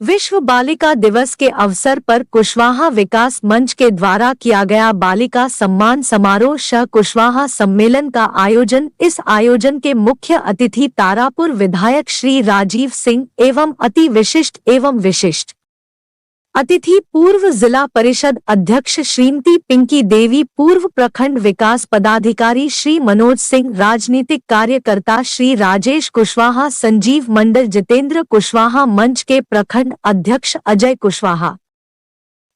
विश्व बालिका दिवस के अवसर पर कुशवाहा विकास मंच के द्वारा किया गया बालिका सम्मान समारोह शह कुशवाहा सम्मेलन का आयोजन। इस आयोजन के मुख्य अतिथि तारापुर विधायक श्री राजीव सिंह एवं अति विशिष्ट एवं विशिष्ट अतिथि पूर्व जिला परिषद अध्यक्ष श्रीमती पिंकी देवी, पूर्व प्रखंड विकास पदाधिकारी श्री मनोज सिंह, राजनीतिक कार्यकर्ता श्री राजेश कुशवाहा, संजीव मंडल, जितेंद्र कुशवाहा, मंच के प्रखंड अध्यक्ष अजय कुशवाहा,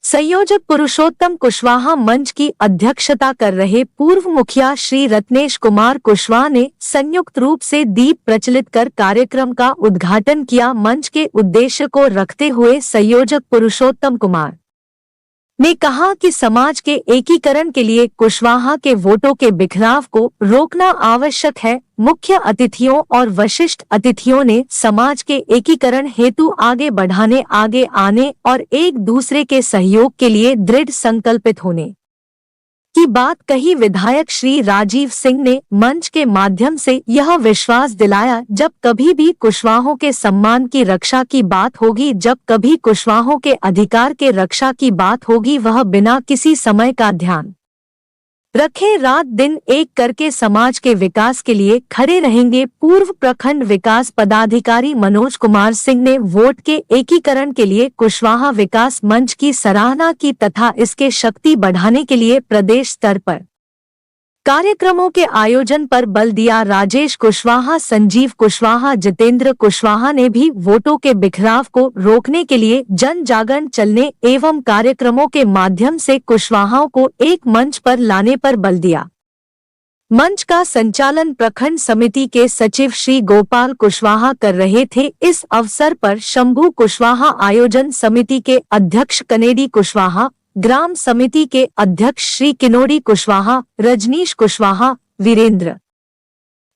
संयोजक पुरुषोत्तम कुशवाहा, मंच की अध्यक्षता कर रहे पूर्व मुखिया श्री रत्नेश कुमार कुशवाहा ने संयुक्त रूप से दीप प्रज्वलित कर कार्यक्रम का उद्घाटन किया। मंच के उद्देश्य को रखते हुए संयोजक पुरुषोत्तम कुमार ने कहा कि समाज के एकीकरण के लिए कुशवाहा के वोटों के बिखराव को रोकना आवश्यक है। मुख्य अतिथियों और वरिष्ठ अतिथियों ने समाज के एकीकरण हेतु आगे बढ़ाने, आगे आने और एक दूसरे के सहयोग के लिए दृढ़ संकल्पित होने की बात कही। विधायक श्री राजीव सिंह ने मंच के माध्यम से यह विश्वास दिलाया, जब कभी भी कुशवाहों के सम्मान की रक्षा की बात होगी, जब कभी कुशवाहों के अधिकार के रक्षा की बात होगी, वह बिना किसी समय का ध्यान रखे रात दिन एक करके समाज के विकास के लिए खड़े रहेंगे। पूर्व प्रखंड विकास पदाधिकारी मनोज कुमार सिंह ने वोट के एकीकरण के लिए कुशवाहा विकास मंच की सराहना की तथा इसके शक्ति बढ़ाने के लिए प्रदेश स्तर पर कार्यक्रमों के आयोजन पर बल दिया। राजेश कुशवाहा, संजीव कुशवाहा, जितेंद्र कुशवाहा ने भी वोटों के बिखराव को रोकने के लिए जन जागरण चलने एवं कार्यक्रमों के माध्यम से कुशवाहाओं को एक मंच पर लाने पर बल दिया। मंच का संचालन प्रखंड समिति के सचिव श्री गोपाल कुशवाहा कर रहे थे। इस अवसर पर शंभू कुशवाहा, आयोजन समिति के अध्यक्ष कनेडी कुशवाहा, ग्राम समिति के अध्यक्ष श्री किनोड़ी कुशवाहा, रजनीश कुशवाहा, वीरेंद्र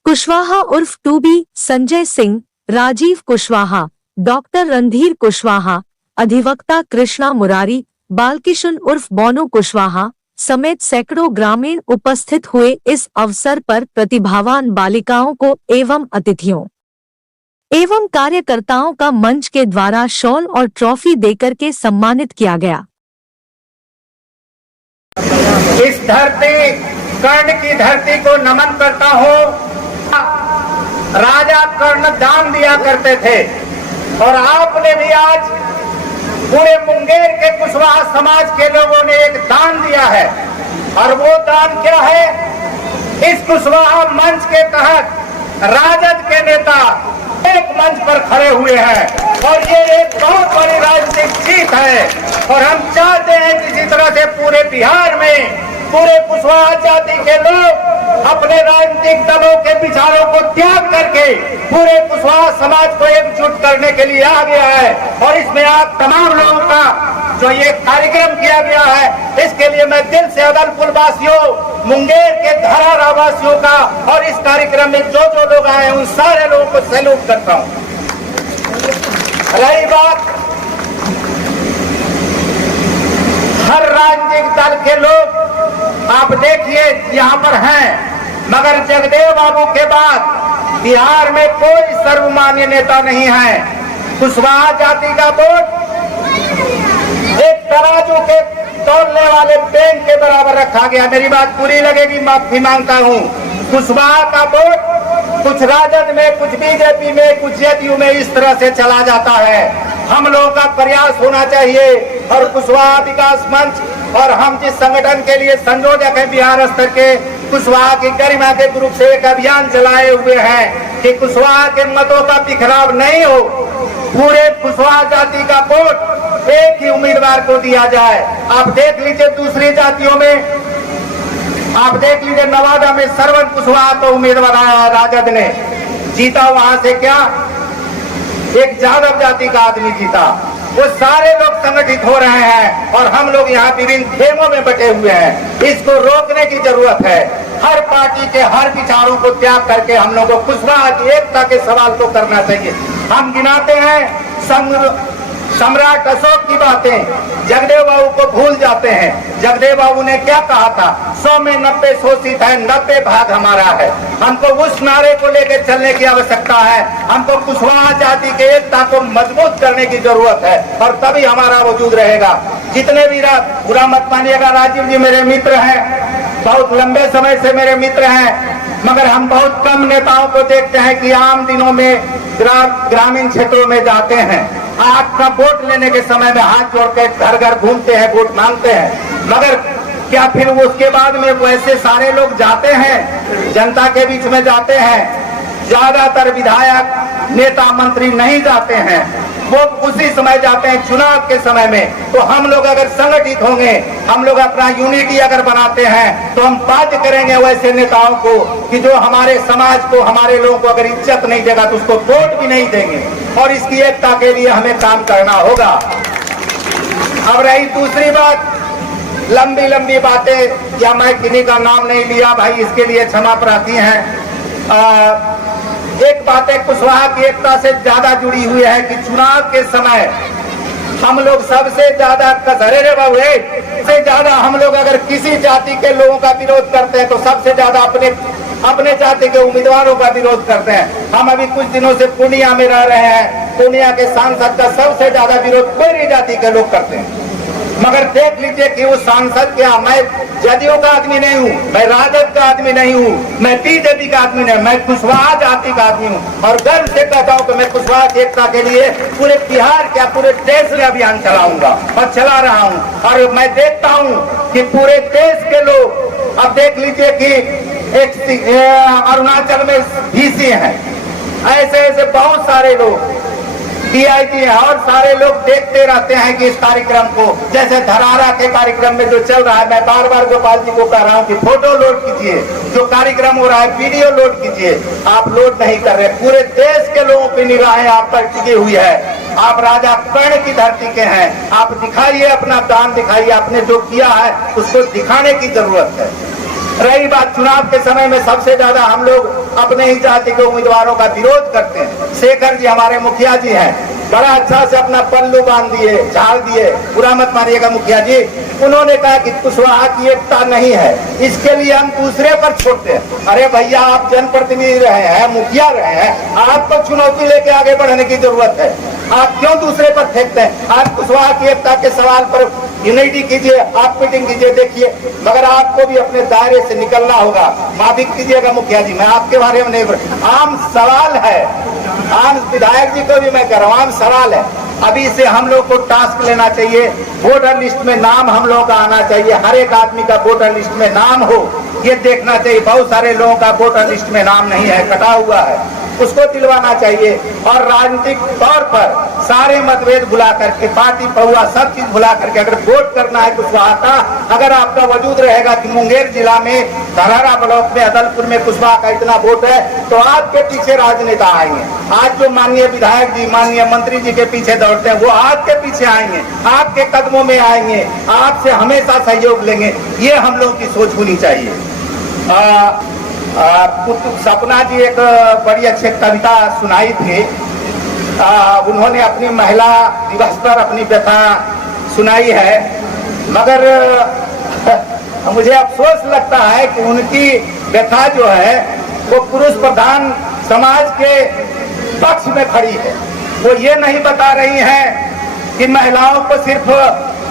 कुशवाहा उर्फ टूबी, संजय सिंह, राजीव कुशवाहा, डॉक्टर रणधीर कुशवाहा, अधिवक्ता कृष्णा मुरारी, बालकिशन उर्फ बोनो कुशवाहा समेत सैकड़ों ग्रामीण उपस्थित हुए। इस अवसर पर प्रतिभावान बालिकाओं को एवं अतिथियों एवं कार्यकर्ताओं का मंच के द्वारा शॉल और ट्रॉफी देकर के सम्मानित किया गया। इस धरती, कर्ण की धरती को नमन करता हूँ। राजा कर्ण दान दिया करते थे और आपने भी आज पूरे मुंगेर के कुशवाहा समाज के लोगों ने एक दान दिया है और वो दान क्या है? इस कुशवाहा मंच के तहत राजद के नेता एक मंच पर खड़े हुए हैं और ये एक बहुत बड़ी राजनीतिक जीत है और हम चाहते हैं कि इसी तरह से पूरे बिहार में पूरे कुशवाहा जाति के लोग अपने राजनीतिक दलों के विचारों को त्याग करके पूरे कुशवाहा समाज को एकजुट करने के लिए आ गया है और इसमें आप तमाम लोगों का जो ये कार्यक्रम किया गया है, इसके लिए मैं दिल से अदलपुर वासियों, मुंगेर के धरारा वासियों का और इस कार्यक्रम में जो जो लोग आए उन सारे लोगों को सैल्यूट करता हूँ। रही बात हर राजनीतिक दल के लोग आप देखिए यहाँ पर हैं, मगर जगदेव बाबू के बाद बिहार में कोई सर्वमान्य नेता नहीं है। कुशवाहा जाति का वोट एक तराजू के तोलने वाले पेन के बराबर रखा गया। मेरी बात पूरी लगेगी, माफी मांगता हूँ। कुशवाहा का वोट कुछ राजद में, कुछ बीजेपी में, कुछ जेडीयू में इस तरह से चला जाता है। हम लोगों का प्रयास होना चाहिए और कुशवाहा विकास मंच और हम जिस संगठन के लिए संयोजक है बिहार स्तर के, कुशवाहा की गरिमा के ग्रुप से एक अभियान चलाए हुए हैं कि कुशवाहा के मतों का बिखराव नहीं हो, पूरे कुशवाहा जाति का वोट एक ही उम्मीदवार को दिया जाए। आप देख लीजिए दूसरी जातियों में, आप देख लीजिए नवादा में सरवन कुशवाहा तो उम्मीदवार आया, राजद ने जीता, वहां से क्या एक यादव जाति का आदमी जीता। वो सारे लोग संगठित हो रहे हैं और हम लोग यहाँ विभिन्न खेमों में बटे हुए हैं। इसको रोकने की जरूरत है। हर पार्टी के हर विचारों को त्याग करके हम लोगों को कुशवाहा की एकता के सवाल को करना चाहिए। हम गिनाते हैं सम्राट अशोक की बातें जगदेव बाबू को भूल जाते हैं। जगदेव बाबू ने क्या कहा था, 100 में 90 शोषित है, 90 भाग हमारा है। हमको उस नारे को लेकर चलने की आवश्यकता है। हमको कुशवाहा जाति के एकता को मजबूत करने की जरूरत है और तभी हमारा वजूद रहेगा। जितने भी बुरा मत मानिएगा, राजीव जी मेरे मित्र हैं, बहुत लंबे समय से मेरे मित्र हैं, मगर हम बहुत कम नेताओं को देखते हैं कि आम दिनों में ग्रामीण क्षेत्रों में जाते हैं। आज का वोट लेने के समय में हाथ जोड़ के घर घर घूमते हैं, वोट मांगते हैं, मगर क्या फिर उसके बाद में वैसे सारे लोग जाते हैं, जनता के बीच में जाते हैं? ज्यादातर विधायक नेता मंत्री नहीं जाते हैं, वो उसी समय जाते हैं चुनाव के समय में। तो हम लोग अगर संगठित होंगे, हम लोग अपना यूनिटी अगर बनाते हैं तो हम बाध्य करेंगे वैसे नेताओं को कि जो हमारे समाज को, हमारे लोगों को अगर इज्जत नहीं देगा तो उसको वोट भी नहीं देंगे। और इसकी एकता के लिए हमें काम करना होगा। अब रही दूसरी बात, लंबी लंबी बातें, या मैं किन्हीं का नाम नहीं लिया भाई, इसके लिए क्षमा प्रार्थी हैं। एक बात है, कुशवाहा की एकता से ज्यादा जुड़ी हुई है कि चुनाव के समय हम लोग सबसे ज्यादा से ज्यादा हम लोग अगर किसी जाति के लोगों का विरोध करते हैं तो सबसे ज्यादा अपने जाति के उम्मीदवारों का विरोध करते हैं। हम अभी कुछ दिनों से पूर्णिया में रह रहे हैं, पूर्णिया के सांसद का सबसे ज्यादा विरोध कोई जाति के लोग करते हैं। मगर देख लीजिए कि उस सांसद क्या, मैं जदयू का आदमी नहीं हूँ, मैं राजद का आदमी नहीं हूँ, मैं बीजेपी का आदमी नहीं, मैं कुशवाहा जाति का आदमी हूँ और गर्व से कहता हूँ कि मैं कुशवाहा की एकता के लिए पूरे बिहार क्या पूरे देश में अभियान चलाऊंगा और चला रहा हूँ। और मैं देखता हूँ कि पूरे देश के लोग, अब देख लीजिए कि एक अरुणाचल में डीसी हैं, ऐसे ऐसे बहुत सारे लोग डीआईजी है और सारे लोग देखते रहते हैं कि इस कार्यक्रम को, जैसे धरारा के कार्यक्रम में जो चल रहा है, मैं बार बार गोपाल जी को कह रहा हूँ कि फोटो लोड कीजिए, जो कार्यक्रम हो रहा है वीडियो लोड कीजिए। आप लोड नहीं कर रहे। पूरे देश के लोगों की निगाहें आप पर टिकी हुई है। आप राजा कर्ण की धरती के हैं, आप दिखाइए, अपना दान दिखाइए, आपने जो किया है उसको दिखाने की जरूरत है। रही बात चुनाव के समय में सबसे ज्यादा हम लोग अपने ही जाति के उम्मीदवारों का विरोध करते हैं। शेखर जी हमारे मुखिया जी हैं, बड़ा अच्छा से अपना पल्लू बांध दिए, झाड़ दिए, बुरा मत मानिएगा मुखिया जी। उन्होंने कहा कि कुशवाहा की एकता नहीं है, इसके लिए हम दूसरे पर छोड़ते हैं। अरे भैया, आप जनप्रतिनिधि रहे हैं, मुखिया रहे हैं, आपको चुनौती लेके आगे बढ़ने की जरूरत है। आप क्यों दूसरे पर फेंकते हैं? आप कुशवाहा की एकता के सवाल पर यूनिटी कीजिए, आप मीटिंग कीजिए, देखिए, मगर आपको भी अपने दायरे से निकलना होगा। माफी कीजिएगा मुखिया जी, मैं आपके बारे में नहीं, आम सवाल है, आम विधायक जी को भी मैं कह रहा हूँ, आम सवाल है। अभी से हम लोग को टास्क लेना चाहिए, वोटर लिस्ट में नाम हम लोगों का आना चाहिए, हर एक आदमी का वोटर लिस्ट में नाम हो, ये देखना चाहिए। बहुत सारे लोगों का वोटर लिस्ट में नाम नहीं है, कटा हुआ है, उसको दिलवाना चाहिए। और राजनीतिक तौर पर सारे मतभेद भुला करके, पार्टी पहुआ सब चीज भुला करके अगर वोट करना है कुशवाहा का, अगर आपका वजूद रहेगा कि मुंगेर जिला में, धरारा ब्लॉक में, अदलपुर में कुशवाहा का इतना वोट है, तो आपके पीछे राजनेता आएंगे। आज जो माननीय विधायक जी, माननीय मंत्री जी के पीछे दौड़ते हैं, वो आपके पीछे आएंगे, आपके कदमों में आएंगे, आपसे हमेशा सहयोग लेंगे। ये हम लोगों की सोच होनी चाहिए। सपना जी एक बड़ी अच्छी कविता सुनाई थी, उन्होंने अपनी महिला दिवस पर अपनी व्यथा सुनाई है, मगर मुझे अफसोस लगता है कि उनकी व्यथा जो है वो पुरुष प्रधान समाज के पक्ष में खड़ी है। वो ये नहीं बता रही हैं कि महिलाओं को सिर्फ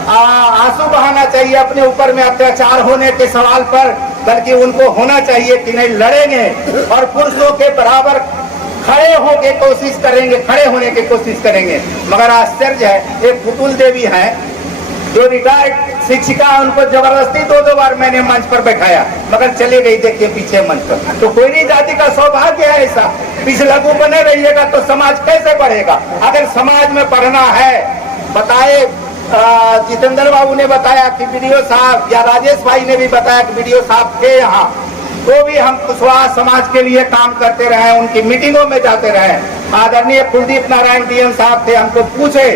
आंसू बहाना चाहिए अपने ऊपर में अत्याचार होने के सवाल पर, बल्कि उनको होना चाहिए कि नहीं, लड़ेंगे और पुरुषों के बराबर खड़े होके कोशिश करेंगे, खड़े होने की कोशिश करेंगे। मगर आश्चर्य है, एक पुतुल देवी हैं जो रिटायर्ड शिक्षिका, उनको जबरदस्ती दो बार मैंने मंच पर बैठाया, मगर चले गई, देखिए पीछे मंच पर। तो कोई नहीं जाति का सौभाग्य है ऐसा, पीछे लघु बने रहिएगा तो समाज कैसे बढ़ेगा? अगर समाज में बढ़ना है, बताए जितेंद्र बाबू ने बताया कि वीडियो साहब, या राजेश भाई ने भी बताया कि वीडियो साहब थे यहाँ, तो भी हम कुशवाहा समाज के लिए काम करते रहे, उनकी मीटिंगों में जाते रहे। आदरणीय कुलदीप नारायण डीएम साहब थे, हमको पूछे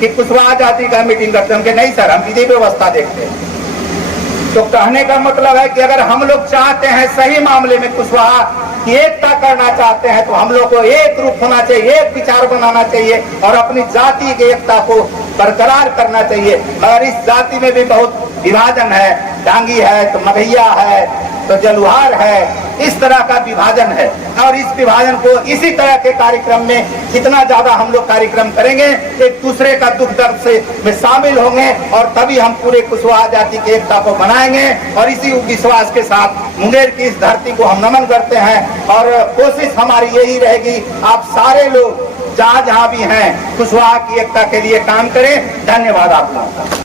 कि कुशवाहा जाति का मीटिंग करते हैं, नहीं सर, हम विधि व्यवस्था देखते हैं। तो कहने का मतलब है कि अगर हम लोग चाहते हैं सही मामले में कुशवाहा की एकता करना चाहते हैं तो हम लोग को एक रूप होना चाहिए, एक विचार बनाना चाहिए और अपनी जाति की एकता को बरकरार करना चाहिए। मगर इस जाति में भी बहुत विभाजन है, डांगी है तो मगैया है तो जलुहार है, इस तरह का विभाजन है। और इस विभाजन को इसी तरह के कार्यक्रम में जितना ज्यादा हम लोग कार्यक्रम करेंगे, एक दूसरे का दुख दर्द से में शामिल होंगे और तभी हम पूरे कुशवाहा जाति की एकता को बनाएंगे। और इसी विश्वास के साथ मुंगेर की इस धरती को हम नमन करते हैं और कोशिश हमारी यही रहेगी, आप सारे लोग जहाँ जहाँ भी हैं कुशवाहा की एकता के लिए काम करें। धन्यवाद आप लोगों का।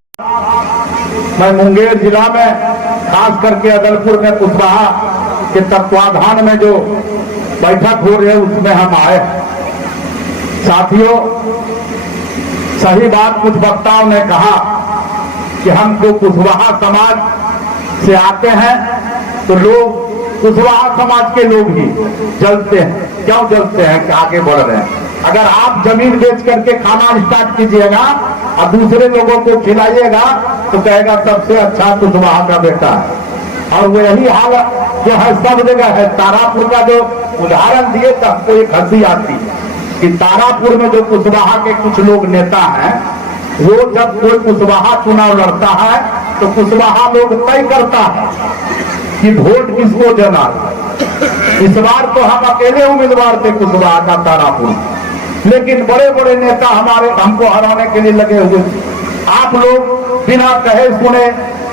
मैं मुंगेर जिला में खास करके अदलपुर में कुशवाहा के तत्वाधान में जो बैठक हो रही है उसमें हम आए। साथियों, सही बात कुछ वक्ताओं ने कहा कि हम जो कुशवाहा समाज से आते हैं तो लोग कुशवाहा समाज के लोग ही जलते हैं। क्यों जलते हैं कि आगे बढ़ रहे हैं। अगर आप जमीन बेच करके खाना स्टार्ट कीजिएगा और दूसरे लोगों को खिलाइएगा तो कहेगा सबसे अच्छा कुशवाहा का बेटा है। और वही हाल जो है सब जगह है। तारापुर का जो उदाहरण दिए तो हमको एक हंसी आती कि तारापुर में जो कुशवाहा के कुछ लोग नेता हैं, वो जब कोई कुशवाहा चुनाव लड़ता है तो कुशवाहा लोग तय करता है कि वोट किसको देना। इस बार तो हम अकेले उम्मीदवार थे कुशवाहा का तारापुर, लेकिन बड़े बड़े नेता हमारे हमको हराने के लिए लगे हुए थे। आप लोग बिना कहे सुने,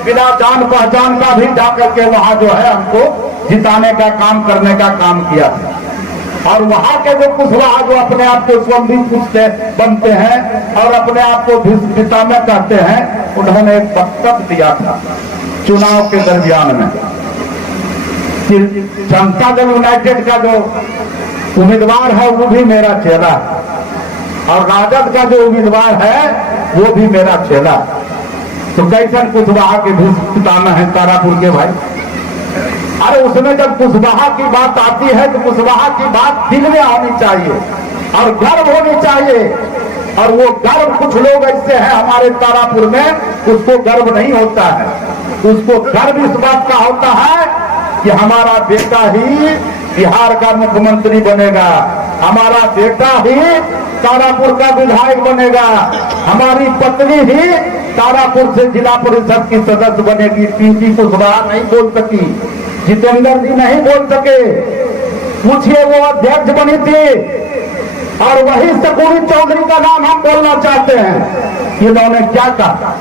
बिना जान पहचान का भी जाकर के वहां जो है हमको जिताने का काम करने का काम किया था। और वहां के जो कुशवाहा जो अपने आप को स्वंधी पूछते बनते हैं और अपने आप को जिताना चाहते हैं, उन्होंने एक वक्तव्य दिया था चुनाव के दरमियान में कि जनता दल यूनाइटेड का जो उम्मीदवार है वो भी मेरा चेला है और राजद का जो उम्मीदवार है वो भी मेरा चेला। तो कैसन कुशवाहा के भी जिताना है तारापुर के भाई। अरे उसमें जब कुशवाहा की बात आती है तो कुशवाहा की बात दिल में आनी चाहिए और गर्व होनी चाहिए। और वो गर्व कुछ लोग ऐसे हैं हमारे तारापुर में, उसको गर्व नहीं होता है। उसको गर्व इस बात का होता है कि हमारा बेटा ही बिहार का मुख्यमंत्री बनेगा, हमारा बेटा ही तारापुर का विधायक बनेगा, हमारी पत्नी ही तारापुर से जिला परिषद की सदस्य बनेगी। पीपी कुशवाहा नहीं बोल सकी, जितेंद्र जी नहीं बोल सके। पूछिए वो अध्यक्ष बनी थी और वही सकूरी चौधरी का नाम हम बोलना चाहते हैं। इन्होंने क्या कहा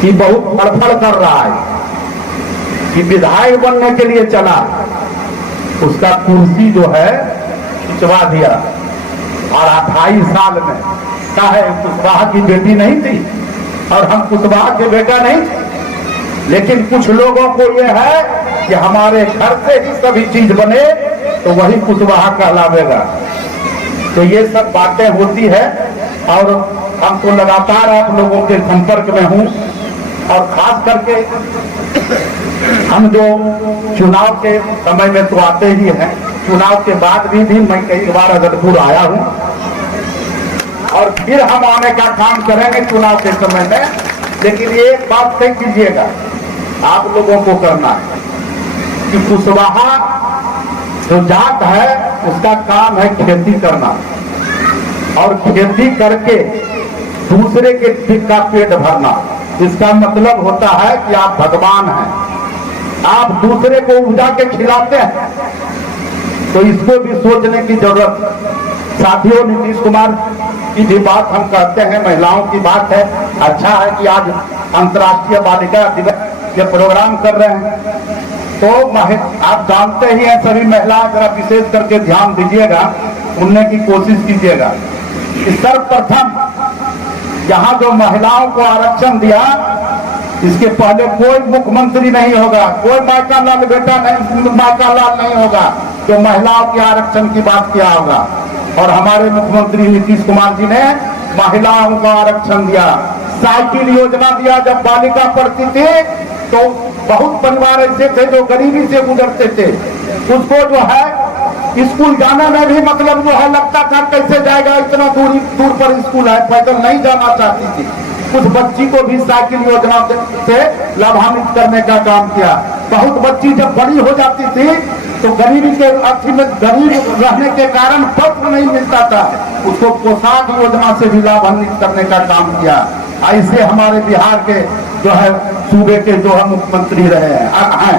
कि बहुत फड़फड़ कर रहा है कि विधायक बनने के लिए चला, उसका कुर्सी जो है खिंचवा दिया। और 28 साल में क्या है, कुशवाहा की बेटी नहीं थी और हम कुशवाहा के बेटा नहीं थे। लेकिन कुछ लोगों को यह है कि हमारे घर से ही सभी चीज बने तो वही कुशवाहा कहलावेगा। तो ये सब बातें होती है और हम तो लगातार आप लोगों के संपर्क में हूं। और खास करके हम जो चुनाव के समय में तो आते ही हैं, चुनाव के बाद भी मैं कई बार अदलपुर आया हूं और फिर हम आने का काम करेंगे चुनाव के समय में। लेकिन ये एक बात तय कीजिएगा, आप लोगों को करना है कि कुशवाहा जो जात है उसका काम है खेती करना और खेती करके दूसरे के का पेट भरना। इसका मतलब होता है कि आप भगवान हैं, आप दूसरे को उपजा के खिलाते हैं। तो इसको भी सोचने की जरूरत। साथियों, नीतीश कुमार की भी बात हम कहते हैं, महिलाओं की बात है। अच्छा है कि आज अंतर्राष्ट्रीय बालिका दिवस के प्रोग्राम कर रहे हैं। तो आप जानते ही हैं, सभी महिलाएं जरा विशेष करके ध्यान दीजिएगा, सुनने की कोशिश कीजिएगा। सर्वप्रथम यहाँ जो महिलाओं को आरक्षण दिया, इसके पहले कोई मुख्यमंत्री नहीं होगा, कोई मायका लाल बेटा नहीं, मायका लाल नहीं होगा जो महिलाओं के आरक्षण की बात किया होगा। और हमारे मुख्यमंत्री नीतीश कुमार जी ने महिलाओं को आरक्षण दिया, साइकिल योजना दिया। जब बालिका पढ़ती थी तो बहुत परिवार ऐसे थे जो गरीबी से गुजरते थे, उसको जो है स्कूल जाने में भी मतलब जो है लगता था कैसे जाएगा, इतना दूर पर स्कूल है, पैदल नहीं जाना चाहती थी। कुछ बच्ची को भी साइकिल योजना से लाभान्वित करने का काम किया। बहुत बच्ची जब बड़ी हो जाती थी तो गरीबी के अर्थ में गरीब रहने के कारण पत्र नहीं मिलता था, उसको पोशाक योजना से भी लाभान्वित करने का काम किया। ऐसे हमारे बिहार के जो है सूबे के जो है मुख्यमंत्री रहे हैं।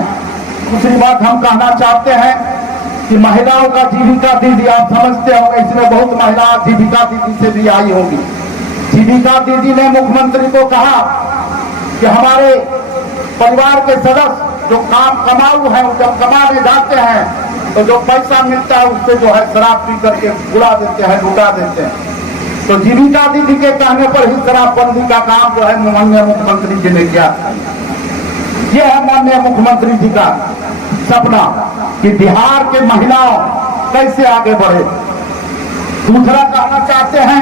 दूसरी बात हम कहना चाहते हैं कि महिलाओं का जीविका दीदी, आप समझते होंगे इसमें बहुत महिला जीविका दीदी से भी आई होगी। जीविका दीदी ने मुख्यमंत्री को कहा कि हमारे परिवार के सदस्य जो काम कमाऊ है, जब कमाने जाते हैं तो जो पैसा मिलता है उससे जो है शराब पी करके उड़ा देते हैं, लुटा देते हैं। तो जीविका दीदी के कहने पर ही शराबबंदी का काम जो है माननीय मुख्यमंत्री जी ने किया। ये है माननीय मुख्यमंत्री जी का सपना कि बिहार के महिलाओं कैसे आगे बढ़े। दूसरा कहना चाहते हैं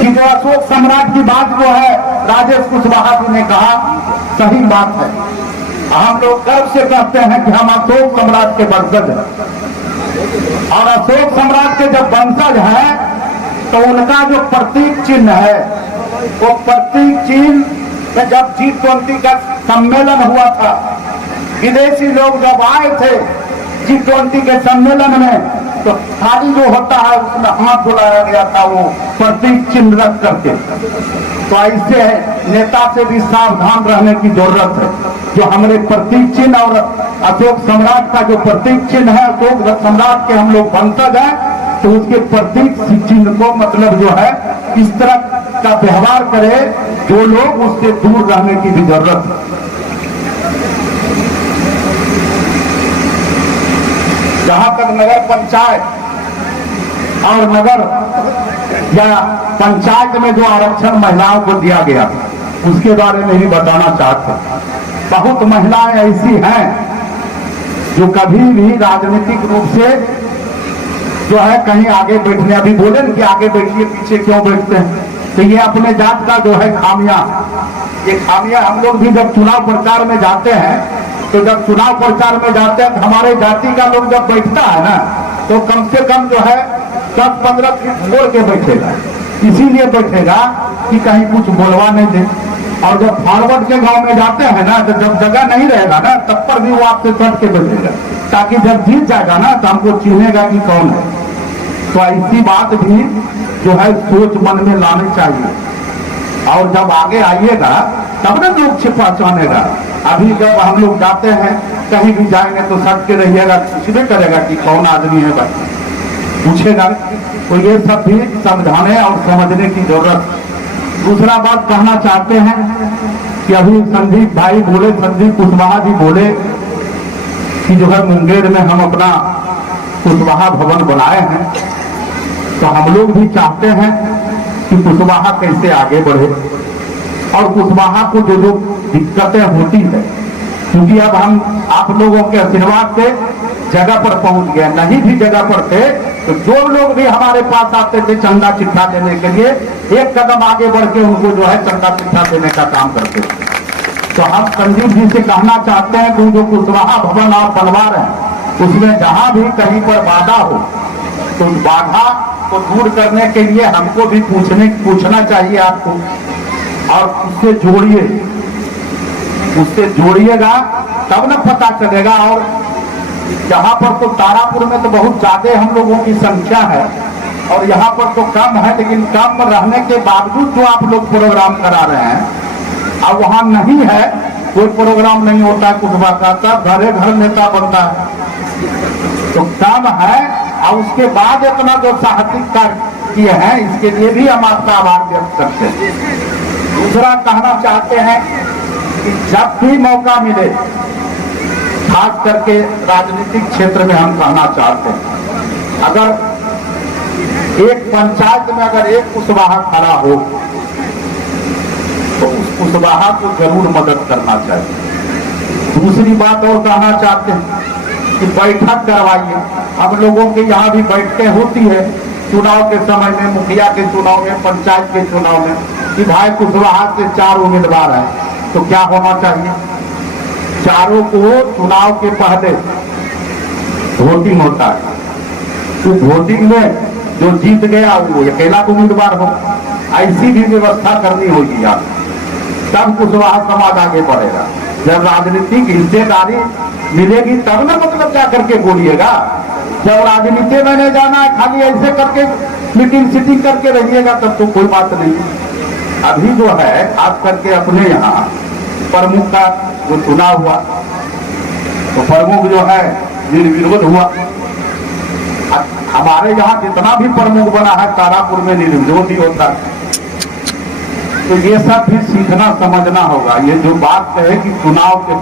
कि जो अशोक सम्राट की बात जो है राजेश कुशवाहा जी ने कहा, सही बात है। हम लोग गर्व से कहते हैं कि हम अशोक सम्राट के वंशज हैं, और अशोक सम्राट के जब वंशज हैं तो उनका जो प्रतीक चिन्ह है, वो प्रतीक चिन्ह में जब G20 का सम्मेलन हुआ था, विदेशी लोग जब आए थे G20 के सम्मेलन में, तो थाली जो होता है उसमें हाथ धुलाया गया था, वो प्रतीक चिन्ह रख करके। तो ऐसे नेता से भी सावधान रहने की जरूरत है। जो हमारे प्रतीक चिन्ह और अशोक सम्राट का जो प्रतीक चिन्ह है, अशोक सम्राट के हम लोग वंशज हैं, तो उसके प्रतीक चिन्ह को मतलब जो है इस तरह का व्यवहार करे जो लोग उससे दूर रहने की भी जरूरत है। जहां तक नगर पंचायत और नगर या पंचायत में जो आरक्षण महिलाओं को दिया गया, उसके बारे में भी बताना चाहते। बहुत महिलाएं ऐसी हैं जो कभी भी राजनीतिक रूप से जो है कहीं आगे बैठने, अभी बोले कि आगे बैठिए पीछे क्यों बैठते हैं, तो ये अपने जात का जो है खामियां, ये खामियां हम लोग भी जब चुनाव प्रचार में जाते हैं, तो जब चुनाव प्रचार में जाते हैं तो हमारे जाति का लोग जब बैठता है ना, तो कम से कम जो है 10-15 फीट छोड़ के बैठेगा। इसीलिए बैठेगा कि कहीं कुछ बोलवा नहीं दे। और जब फॉरवर्ड के गांव में जाते हैं ना, तो जब जगह नहीं रहेगा ना, तब पर भी वो आपसे चढ़ के बैठेगा, ताकि जब जीत जाएगा ना तो हमको चिन्हेगा कि कौन है। तो ऐसी बात भी जो है सोच मन में लानी चाहिए, और जब आगे आइएगा तब ना लोग पहचानेगा। अभी जब हम लोग जाते हैं कहीं भी जाएंगे तो सट के रहिएगा, पूछबे करेगा कि कौन आदमी है, भाई पूछेगा। तो ये सब भी समझाने और समझने की जरूरत। दूसरा बात कहना चाहते हैं कि अभी संदीप भाई बोले, संदीप कुशवाहा जी बोले कि जो है मुंगेर में हम अपना कुशवाहा भवन बनाए हैं, तो हम लोग भी चाहते हैं कि कुशवाहा कैसे आगे बढ़े, और कुशवाहा को जो जो दिक्कतें होती है, क्योंकि अब हम आप लोगों के आशीर्वाद से जगह पर पहुंच गए। नहीं भी जगह पर थे तो जो लोग भी हमारे पास आते थे चंदा चिट्ठा देने के लिए, एक कदम आगे बढ़ के उनको जो है चंदा चिट्ठा देने का काम करते थे। तो हम संजीव जी से कहना चाहते हैं कि जो कुशवाहा भवन आप बनवा रहे हैं, उसमें जहां भी कहीं पर बाधा हो तो बाधा को दूर करने के लिए हमको भी पूछना चाहिए आपको, और उससे जोड़िए, उससे जोड़िएगा तब न पता चलेगा। और यहाँ पर तो तारापुर में तो बहुत ज्यादा हम लोगों की संख्या है, और यहाँ पर तो कम है, लेकिन कम रहने के बावजूद जो आप लोग प्रोग्राम करा रहे हैं, अब वहाँ नहीं है, कोई प्रोग्राम नहीं होता है कुशवाहा का, सब घरे घर नेता बनता है, तो कम है। और उसके बाद अपना जो साहसिक कार्य किए हैं, इसके लिए भी हम आपका आभार व्यक्त करते हैं। दूसरा कहना चाहते हैं कि जब भी मौका मिले, खास करके राजनीतिक क्षेत्र में हम कहना चाहते हैं, अगर एक पंचायत में अगर एक कुशवाहा खड़ा हो तो उस कुशवाहा को जरूर मदद करना चाहिए। दूसरी बात और कहना चाहते हैं कि बैठक करवाइए। हम लोगों के यहाँ भी बैठकें होती है चुनाव के समय में, मुखिया के चुनाव में, पंचायत के चुनाव में, कि भाई कुशवाहा से 4 उम्मीदवार हैं, तो क्या होना चाहिए, चारों को चुनाव के पहले वोटिंग होता है। तो वोटिंग में जो जीत गया वो अकेला उम्मीदवार हो, ऐसी भी व्यवस्था करनी होगी आप, तब कुशवाहा समाज आगे बढ़ेगा। जब राजनीतिक हिस्सेदारी मिलेगी तब ना मतलब क्या करके बोलिएगा। जब राजनीति में नहीं जाना है, खाली ऐसे करके मीटिंग सीटिंग करके रहिएगा तब तो कोई बात नहीं। अभी जो है खास करके अपने यहाँ प्रमुख का जो चुनाव हुआ तो प्रमुख जो है निर्विरोध हुआ। हमारे यहाँ जितना भी प्रमुख बना है तारापुर में निर्विरोध ही होता है। तो ये सब भी सीखना समझना होगा। ये जो बात है कि चुनाव के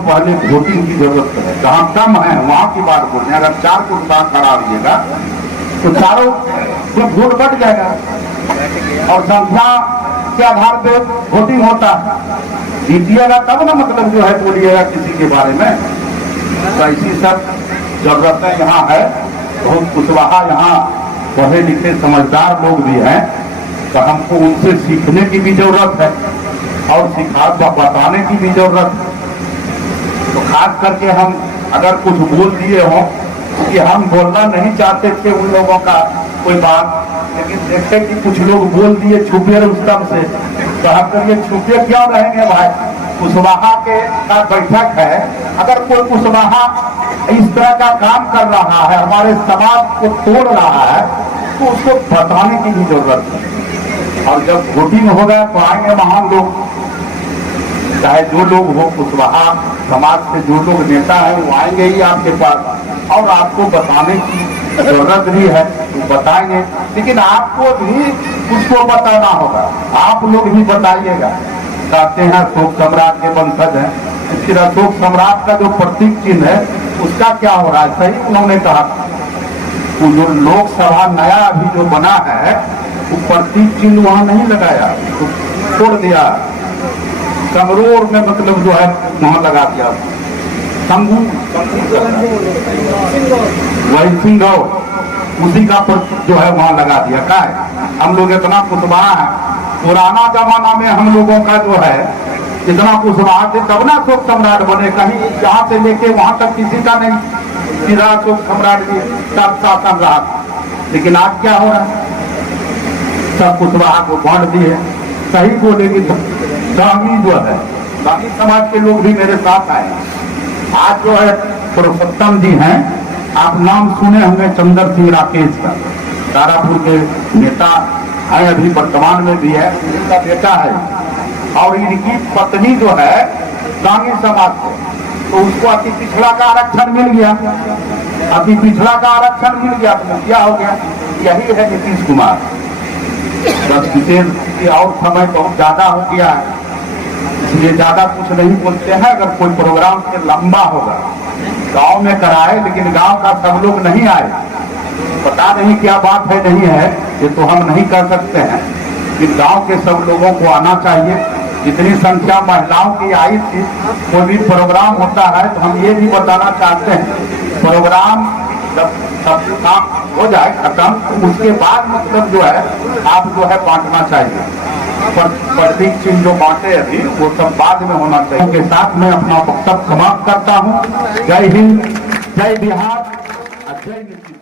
पहले वोटिंग की जरूरत है। जहाँ कम है वहाँ की बात बोल रहे हैं। अगर 4 कुर्ता खड़ा रहिएगा तो चारों में वोट बढ़ जाएगा और संख्या के आधार पे वोटिंग होता है। जीतिएगा तब ना मतलब जो है बोलिएगा किसी के बारे में। तो ऐसी सब जरूरतें यहाँ है। बहुत कुशवाहा यहाँ पढ़े लिखे समझदार लोग भी हैं तो हमको उनसे सीखने की भी जरूरत है और बताने की भी जरूरत है। तो खास करके हम अगर कुछ बोल दिए हों कि हम बोलना नहीं चाहते थे उन लोगों का कोई बात, लेकिन देखते कि कुछ लोग बोल दिए छुपे रुस्तम से, तो हम करिए छुपे क्यों रहेंगे भाई। कुशवाहा के का बैठक है, अगर कोई कुशवाहा इस तरह का काम कर रहा है, हमारे समाज को तोड़ रहा है, तो उसको बताने की भी जरूरत है। और जब वोटिंग होगा तो आएंगे महान लोग, चाहे जो लोग हो, कुशवाहा समाज से जो लोग नेता है वो आएंगे ही आपके पास और आपको बताने की जरूरत भी है, वो बताएंगे। लेकिन आपको भी उसको बताना होगा, आप लोग ही बताइएगा। कहते हैं अशोक सम्राट के वंशज हैं, फिर अशोक सम्राट का जो प्रतीक चिन्ह है उसका क्या हो रहा है। सही उन्होंने कहा वो जो लोकसभा नया अभी जो बना है वो प्रतीक चिन्ह वहां नहीं लगाया, तो छोड़ दिया। कंगरोर में मतलब जो है वहां लगा दिया वही सिंगौर, उसी का जो है वहां लगा दिया। क्या है हम लोग इतना कुशवाहा है, पुराना जमाना में हम लोगों का जो है इतना कुशवाहा थे तब ना अशोक सम्राट बने। कहीं यहाँ से लेके वहां तक किसी का नहीं सीधा अशोक सम्राट जी का शासन रहा। लेकिन आज क्या हो रहा है, सब कुशवाहा को बांट दिए। सही बोलेगी गांधी जो है, गांधी समाज के लोग भी मेरे साथ आए। आज जो है पुरुषोत्तम जी हैं, आप नाम सुने होंगे चंद्र सिंह राकेश का, तारापुर के नेता है, अभी वर्तमान में भी है, उनका बेटा है। और इनकी पत्नी जो है गांधी समाज से, तो उसको अति पिछड़ा का आरक्षण मिल गया। अति पिछड़ा का आरक्षण मिल गया तो क्या हो गया, यही है नीतीश कुमार। बस विशेष और समय बहुत ज्यादा हो गया है, इसलिए ज्यादा कुछ नहीं बोलते हैं। अगर कोई प्रोग्राम से लंबा होगा गांव में कराए, लेकिन गांव का सब लोग नहीं आए, पता नहीं क्या बात है नहीं है, ये तो हम नहीं कर सकते हैं। लेकिन गांव के सब लोगों को आना चाहिए। जितनी संख्या महिलाओं की आई थी, कोई भी प्रोग्राम होता है तो हम ये भी बताना चाहते हैं, प्रोग्राम जब सब काम हो जाए खत्म तो उसके बाद मतलब जो है आप जो है बांटना चाहिए। प्रतीक चिन्ह जो बांटे अभी वो सब बाद में होना चाहिए। के साथ मैं अपना वक्तव्य समाप्त करता हूँ। जय हिंद, जय बिहार, जय नीतीश।